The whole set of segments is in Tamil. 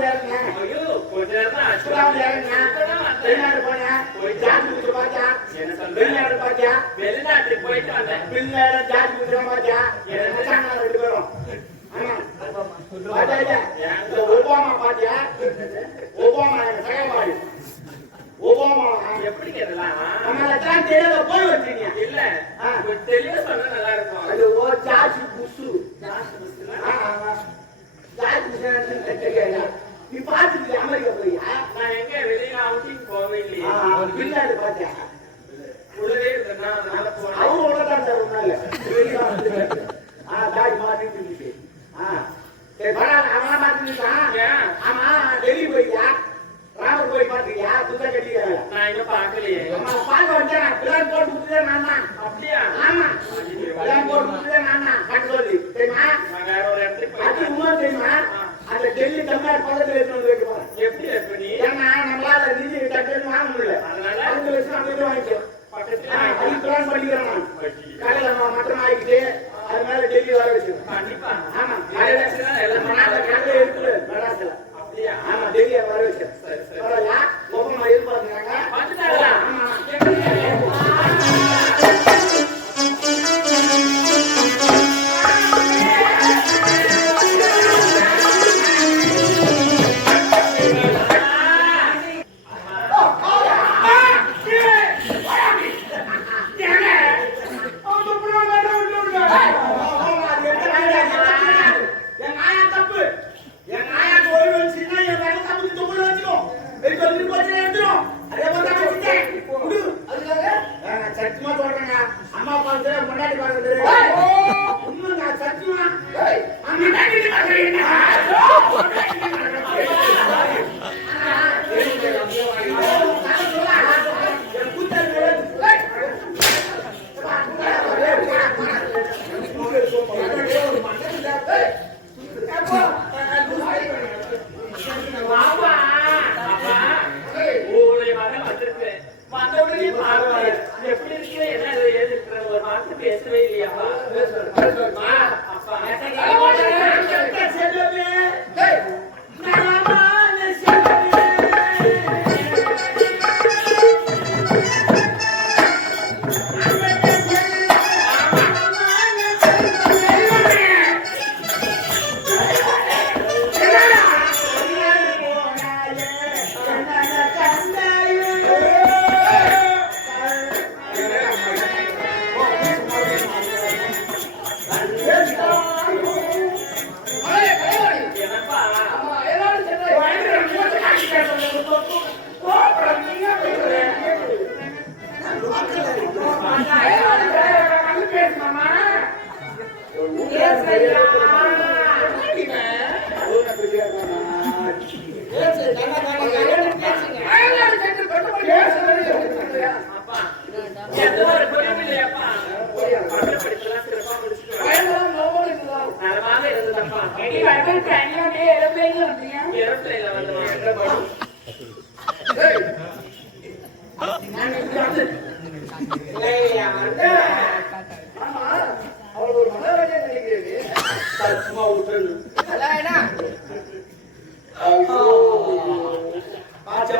இறங்குனேன். ஐயோ, கொஞ்ச நேரம் தான். வெளிநாடு போனேன். ஜாதி? என்ன சொல்ற? வெளிநாடு பாத்தியா? வெளிநாட்டுக்கு போயிட்டு வந்தேன் பிள்ளையோட ஜாதி? எனக்கு மச்சான் நான் ரெண்டு பேரும். ஒபாமா பாத்தியா? ஒபாமா சகபாடி. ஒபாமா. எப்படிங்க இதெல்லாம் தான் தெரியாத போய் வச்சீங்க. இல்ல. கொஞ்சம் தெளிவா சொன்னா நல்லா இருக்கும் அது ஓ ஜாதி குசு. ஆ, ஆ. ஜாதி குசுன்னு தெரியாது. நீ பாத்துட்டு அமெரிக்கா போய்யா? நான் எங்க? வெளியில அவுட்டிங் போகவே இல்லையே ஆ, பின்னாடி பாத்தியா? உள்ளதே போனேன் அவரு உள்ளதான் சார் ஒண்ணும் வெளியே வந்து ஆ தாடி மாத்திட்டு இருந்துச்சு. ஆ. சரி பரவாயில்ல அவனா மாத்திட்டான்? ஆமா டெல்லி போய்யா ராமர் போய் பாத்துக்கியா துக்க கட்டிக்கிறாங்க நான் இன்னும் பார்க்கலையே. நம்ம பார்க்க வந்தேன் பிளான் போட்டு கொடுத்ததே நான் தான். அப்படியா? ஆமா. பிளான் போட்டு கொடுத்ததே நான் தான். கட்டு சொல்லி. தெரியுமா? நான் வேற ஒரு இடத்துக்கு அது இன்னும் தெரியுமா? அந்த டெல்லி தமிழ்நாடு பக்கத்துல எடுத்து வந்து வைக்க போறேன் எப்படி நீ? ஏன்னா நம்மளால நிதி டக்குன்னு வாங்க முடியல. அதனால? அடுத்த வருஷம் அங்கே வாங்கிக்கோ. பக்கத்துல? அது பிளான் நான் காலையில நம்ம மட்டன் ஆகிட்டு அது மேல டெல்லி வர வச்சிருக்கேன் கண்டிப்பா. ஆமா. எல்லாம் நாட்டுல கடலை இருக்குது மெட்ராஸ்ல இருந்ததப்பா. ஏரோப்ளேன்ல வந்தோம். சும்மா விட்டுரு ஆச்சு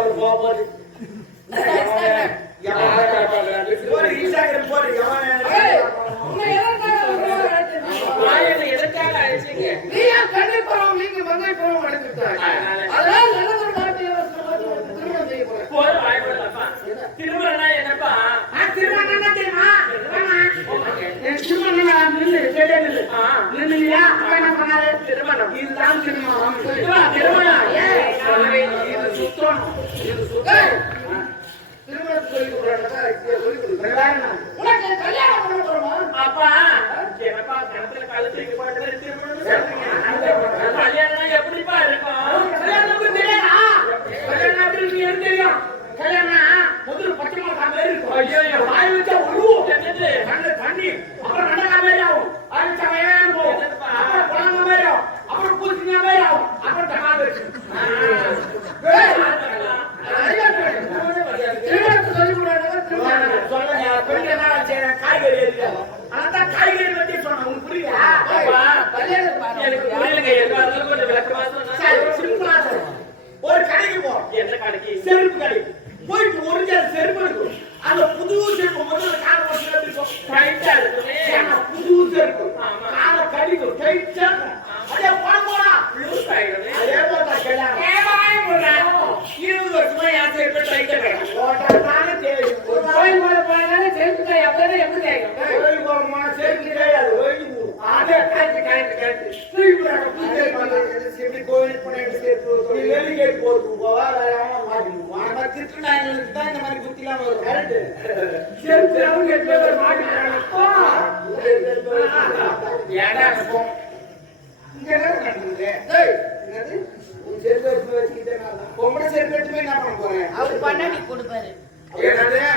பொம்பளை செருப்பு எடுத்து போய் என்ன பண்ண போறேன்? அவர் பண்ணாடி கொடுப்பாரு.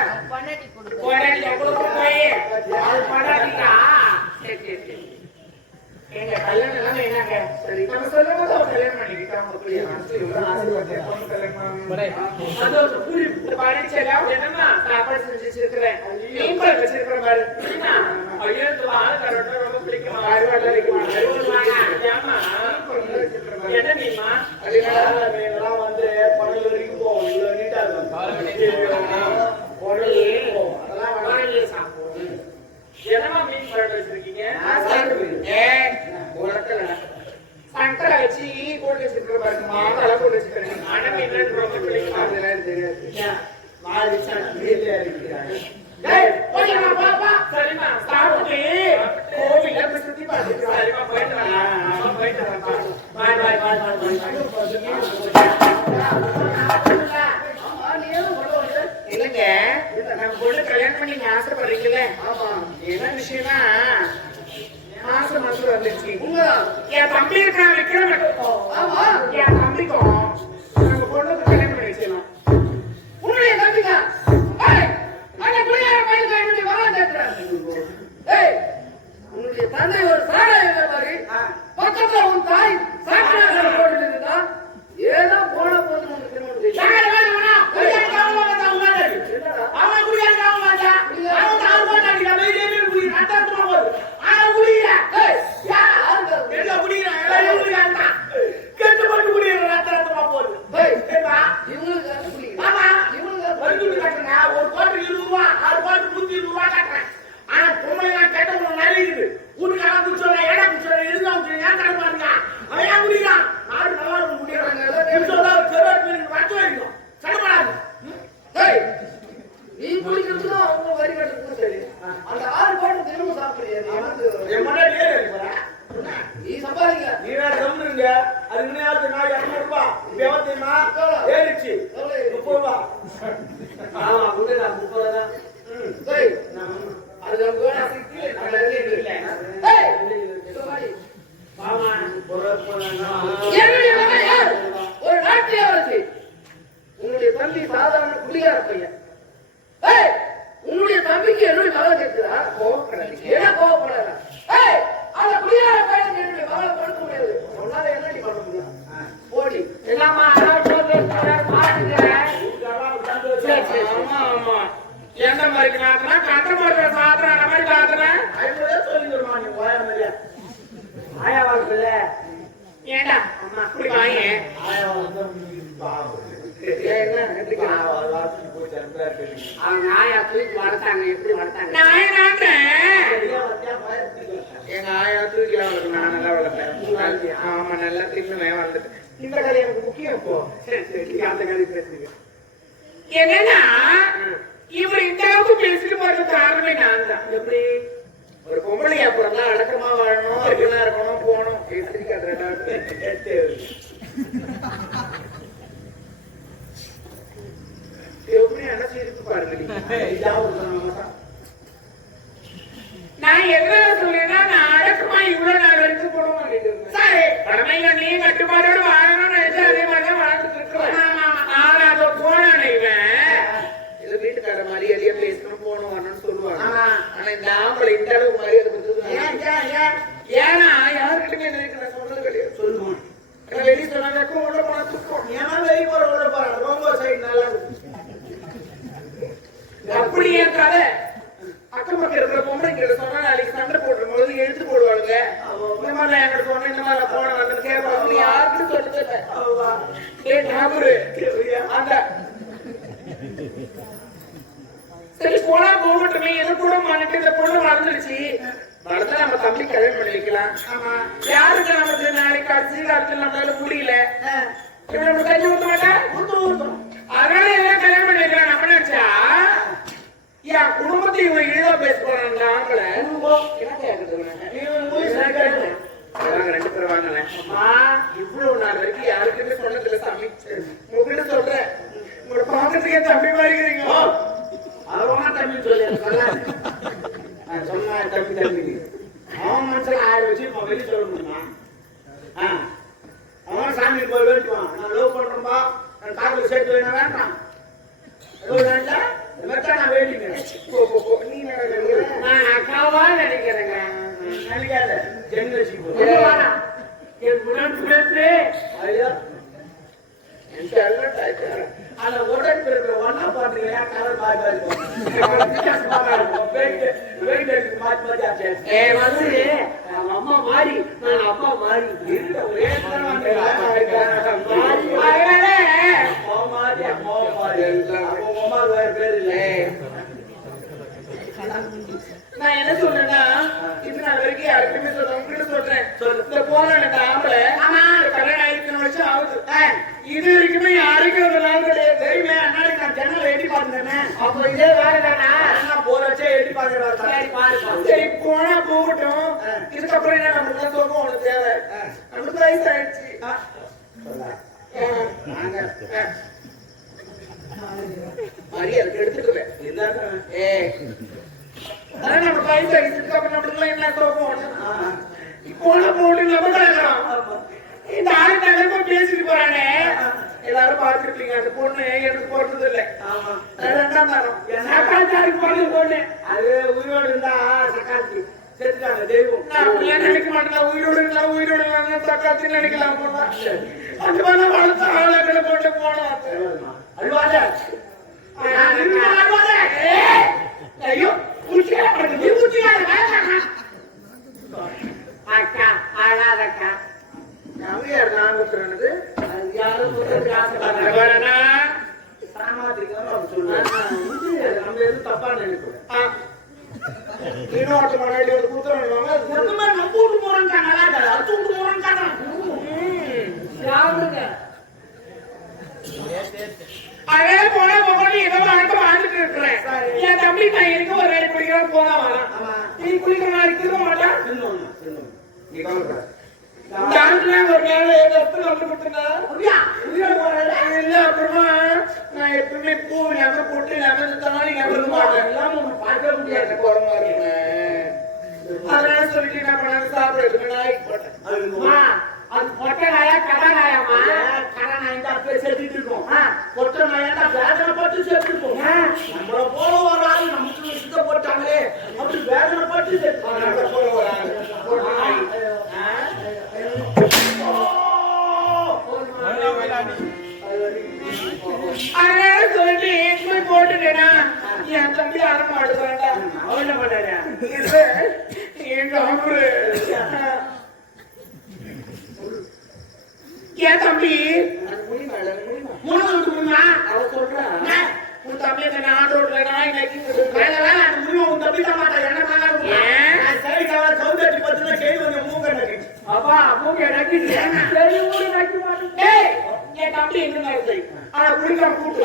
அவர் பண்ணாடி கொடுப்பாரு. போய் சரி சரி. எங்க கல்யாணம் எல்லாம் என்னங்க நம்ம சொல்லும் போது அவர் கல்யாணம் பண்ணிக்கிட்டாங்க அப்படியே பொண்ணு கல்யாணம் பண்ணணும். அது ஒரு கூலி படைச்செல்லாம் என்னமா சாப்பாடு செஞ்சு வச்சிருக்கிறேன். மீன் குழம்பு வச்சிருக்கிறேன் பாரு என்ன? ஐயோ இந்த வாழை கருவாடு ரொம்ப பிடிக்குமா கருவாடு வைக்குமா? கருவாடு வாங்க. ஏம்மா? என்ன மீன்மா இதெல்லாம் வந்து பன்னெண்டு வரைக்கும் போகும் இவ்வளவு நீட்டா இருக்கும் குடல் அதெல்லாம் குடல் சாப்பிடுவோம் என்னமா மீன் குழம்பு வச்சிருக்கீங்க நான் சாப்பிடுவேன். ஏய், உலகத்துல சங்கரை வச்சு போட்டு வச்சிருக்கிற பாருங்க மாங்காய் போட்டு வச்சிருக்கேன் அடை மீன் ரொம்ப பிடிக்குமா அதெல்லாம் தெரியாது நாலு வீட்டுல இருக்கிறாங்க டேய், போய்யா, வா, வா. சரிம்மா சாப்பிட்டு கோவில்ல போய் சுத்தி பார்த்துட்டு வா. சரிம்மா போயிட்டு வரலாம் போயிட்டு வரலாம் பாய் பாய் பாய் பாய் ஆமா, நீ ஏன் உள்ள வந்து? இல்லைங்க நம்ம பொண்ணு கல்யாணம் பண்ணி ஆசைப்படுறீங்கல்ல. என்ன விஷயம்னா மாசம் மாசம் உண்மைதான். என் தம்பி இருக்கான் விக்ரமன் ஆமா. என் தம்பிக்கும் தந்தை ஒரு சாராய வியாபாரி. பக்கத்துல உன் தாய் சாக்கடையாத்துல போட்டுட்டு இருந்தா, ஏதோ போன போது உனக்கு திருமணம் செய்து. யாரு வேணும் வேணா? குடியாரங்க அவன் வந்தா உட்காரு. என்னடா? அவன் குடியாரங்க அவன் வந்தா. அவன் வந்து அவன் போட்டாங்க. வெளியே வெளியே குடி. ரத்தத்துமா போகுது. ஆனா குடியில. ஏய், யா, எல்லாம் குடிக்கிறான். எல்லாம் குடிக்கிறான். கெட்டு போட்டு குடிக்கிற ரத்த ரத்தமா போகுது. ஏய், ஏப்பா? இவங்களுக்கு அது பிடிக்கல. ஆமா. இவங்களுக்கு அது மருந்து கட்டுங்க. ஒரு கோட்டு இருபது ரூபா, ஆறு கோட்டு நூத்தி இருபது ரூபா கட்டுறேன். ஆனா பொம்மைலாம் கெட்டவங்க நிறைய இருக்குது. வீட்டுக்காரன் குடிச்சவங்க, ஏடா குடிச்சவங்க, எதுக்கு அவங்க ஏன் கடை பாருங்க? அவன் ஏன் குடிக்கிறான்? நாடு நல்லா இருக்கும் குடிக்கிறாங்க. குடிச்சவங்க கருவாட்டு மீன் வச்சு வைக்கணும். கடப்படாது. ஏய், நீ குடிக்கிறதுக்கும் அவங்க வரி கட்டுறதுக்கும் சரி. அந்த ஆறு பாட்டு தினமும் சாப்பிடுறியே, நீ வந்து என் முன்னாடி ஏறு அடி போற. நீ சம்பாதிக்க நீ வேற கம்முனுங்க. அது முன்னாடி நான் இருநூறு ரூபாய். தெரியுமா? ஏறிடுச்சு. முப்பது ரூபாய். ஆமா, கொடுக்குறேன். முப்பது தான். ம். ஏய், அது நமக்கு வேணாம். அது எனக்கு இல்லை. ஏய், சரி. ஆமா. ஒரு ஒரு- என்னுடைய மகன் யார்? ஒரு நாட்டியாளர் உன்னுடைய தம்பி சாதாரண குடிகார பையன் உன்னுடைய தம்பிக்கு என்னுடைய மகன் கேட்கிறா மாதிரி காத்துனா கட்ட மாதிரி காத்துனா அந்த மாதிரி காத்துனா ஐம்பதே சொல்லிடுமா நீ ஓயா மாதிரியா? ஆயா வாழ்க்கையில ஏண்டா? அம்மா அப்படி வாங்க ஆயா வாழ்க்கை பாவம். என்ன எப்படி பாவம், வாழ்க்கை போய் அனுப்புறா தெரியும். அவங்க ஆயா தூக்கி வளர்த்தாங்க எப்படி வளர்த்தாங்க? நான். எங்க ஆயா தூக்கி வளர்க்க நான் நல்லா வளர்த்தேன். ஆமா நல்லா தின்னுவேன் வந்துட்டேன் இந்த கதை எனக்கு முக்கியம் இப்போ. சரி சரி நீங்க அந்த கதை பேசுறீங்க. என்னன்னா இவர் இந்த அளவுக்கு பேசிட்டு போறது காரணமே நான் தான் எப்படி? ஒரு பொம்பளை அப்புறம் தான் அடக்கமா வாழணும் அப்படிலாம் இருக்கணும் போகணும். நான் என்ன சொல்லினா நான் அடக்கமா இவ்வளவு நாள் வரைக்கும் போட மாட்டேன் கட்டுப்பாடோடு வாழணும்னு நினைச்சு அதே மாதிரி தான் வாழ்ந்துட்டு இருக்கிறேன் ஆனா அதை போனானே இவன் இது வீட்டுக்கார மரியாதையா பேசணும் போகணும் வரணும்னு சொல்லுவாங்க ஆமா. ஆனா இந்த ஆம்பளை இந்த அளவுக்கு மரியாதை ஏன், கொடுத்தது ஏன், ஏன்? ஏன்னா யாருக்கிட்டுமே இந்த வரைக்கும் நான் சொன்னது கிடையாது. சொல்லுமா. ஏன்னா வெளியே சொன்னாக்கும் உள்ள போனா துக்கம் ஏன்னா வெளிய போற உள்ள போற. ரொம்ப side நல்லா இருக்கு. அப்படி என் கதை அக்கம் பக்கம் இருக்கிற பொம்பளைங்க சொன்னா நாளைக்கு சண்டை போடுற போது எழுத்து போடுவாளுங்க. இந்த மாதிரி என்கிட்ட சொன்ன இந்த மாதிரி போன வந்து கேட்பாங்க அந்த சரி போனா போகட்டுமே. யாருக்கு நமக்கு நாளைக்கு கட்சி காலத்துல நம்மளால முடியல? இப்ப நம்ம கஞ்சி ஊத்த கல்யாணம் பண்ணிருக்கிறான் நம்ம நினைச்சா என் குடும்பத்தை இவன் இழிவா பேச போறான் ஆம்பளை வாங்க ரெண்டு பேரும் வாங்கல. இவ்வளவு நாள் வரைக்கும் யாருக்குமே சொன்னதில்ல சாமி உங்ககிட்ட சொல்றேன். உங்களோட பாக்கிறதுக்கே தம்பி மாதிரி இருக்கீங்க. அவரோட தம்பி சொல்லி சொன்னா தம்பி தம்பி. அவன் மனசுல ஆயிரம் வச்சு இப்போ வெளியே சொல்ல முடியுமா? ஆ. அவன் சாமி போய் வேண்டிக்குவான். நான் love பண்றேன்பா, நான் காதுல சேர்த்து வைனா வேண்டாம். நான் வேண்டிக்கிறேன். நான் அக்காவா நினைக்கிறேங்க நினைக்காத, ஜென்னு வச்சுக்கோ. ஏய், என் ஐயோ, என் செல்ல டைச்சர். உடன்பிறப்பு கலர் மாறி மாறி போகும். மாத்தி மாத்தி ஆச்சு. ஏய் வந்து அவன் அம்மா மாறி நான் அப்பா மாறி இருக்க ஒரே மாறி வேற பேர் நான் என்ன சொல்றேன்னா இது நான் வரைக்கும் யாருக்குமே சொல்றேன் உங்ககிட்ட சொல்றேன் இந்த போன எனக்கு ஆம்பளை இந்த கல்யாணம் ஆயிரத்தி வருஷம் ஆகுது இது வரைக்குமே யாருக்கும் ஒரு நாள் கிடையாது தெரியுமே, அன்னைக்கு நான் ஜன்னல்ல எட்டி பார்த்திருந்தேனே. அப்போ இதே வேலை தானா? போற வச்சே எட்டி பார்க்கிறேன். சரி போனா போகட்டும். இதுக்கப்புறம் என்ன நம்மளுக்கு சோகம் உனக்கு தேவை. நமக்கு வயசு ஆயிடுச்சு மரியாதை எடுத்துக்குவேன். ஏ. அதான் நமக்கு வயசு ஆயிடுச்சு இதுக்கப்புறம் நம்மளுக்கு என்ன சோகம் ஆ. இப்போ போட்டு நம்ம. இந்த ஆளு நகரமா பேசிட்டு போறானே. எல்லாரும் பார்த்துருப்பீங்க. அந்த பொண்ணு எனக்கு போடுறது இல்லை ஆமா. ரெண்டாம் தரம் சாக்காச்சாருக்கு பிறந்த பொண்ணு அது உயிரோடு இருந்தா சக்காத்தி செத்துட்டாங்க தெய்வம். நான் அப்படியே நினைக்க மாட்டேன் உயிரோடு இருந்தா உயிரோடு இருந்தா சக்காத்தி நினைக்கலாம் போனா அந்த மாதிரி வளர்த்த ஆளுகளை கொண்டு போனோம் அல்வாத ஐயோ குடிச்சு நீ குடிச்சு அக்கா அழாதக்கா யார் நான் ஊத்துறது அது யாரும் சொல்றது ஆசைப்படுறாங்க சாமாத்திரிக்கணும் அப்படி சொல்லுவாங்க நம்ம எதுவும் தப்பா நினைக்கிறோம் இன்னொருத்த மனைவி ஒரு கூத்துறோம் எப்பவுமே நம்ம வீட்டு போறோம்க்கா நல்லா இருக்காது அடுத்த வீட்டு போறோம்க்கா யாருங்க அதே போல போகணும் ஏதோ வாழ்க்கை வாழ்ந்துட்டு இருக்கிறேன் என் தம்பி நான் எனக்கு ஒரு ரெண்டு குடிக்கிற போனா வரான்? ஆமா. நீ குடிக்கிற நான் திரும்ப மாட்டான் ஒரு நாள் ரத்தம் கலந்து கொடுத்தா அப்படியா? உயிரோடு போறேன்ல? இல்ல அப்புறமா நான் எப்பவுமே பூ ஞாபகம் போட்டு ஞாபகம் தானே ஞாபகம் மாட்டேன் எல்லாம் உன்னை பார்க்கவே முடியாது. எனக்கு போற மாதிரி அதனால சொல்லிட்டு என்ன பண்ணாங்க சாப்பிடுறதுக்கு நாய்க்கு போட்டேன். அவரு என் தம்பி? வீட்டு முன்னா, அவ சொல்றா? உன் தம்பி என்ன ஆண்டோட நக்கி உன் தம்பி தான் மாட்டான், என்ன பண்ணா இருக்கும்? ஏன்? நான் சரி கவர் சவுந்தட்டி பத்தின செய்தி கொஞ்சம் மூக்க நக்கிச்சு. அப்பா மூக்க நக்கிட்டு சரி ஊரு நக்கி மாட்டேன் என் தம்பி இருக்கு ஆனா குடிக்காம கூட்டு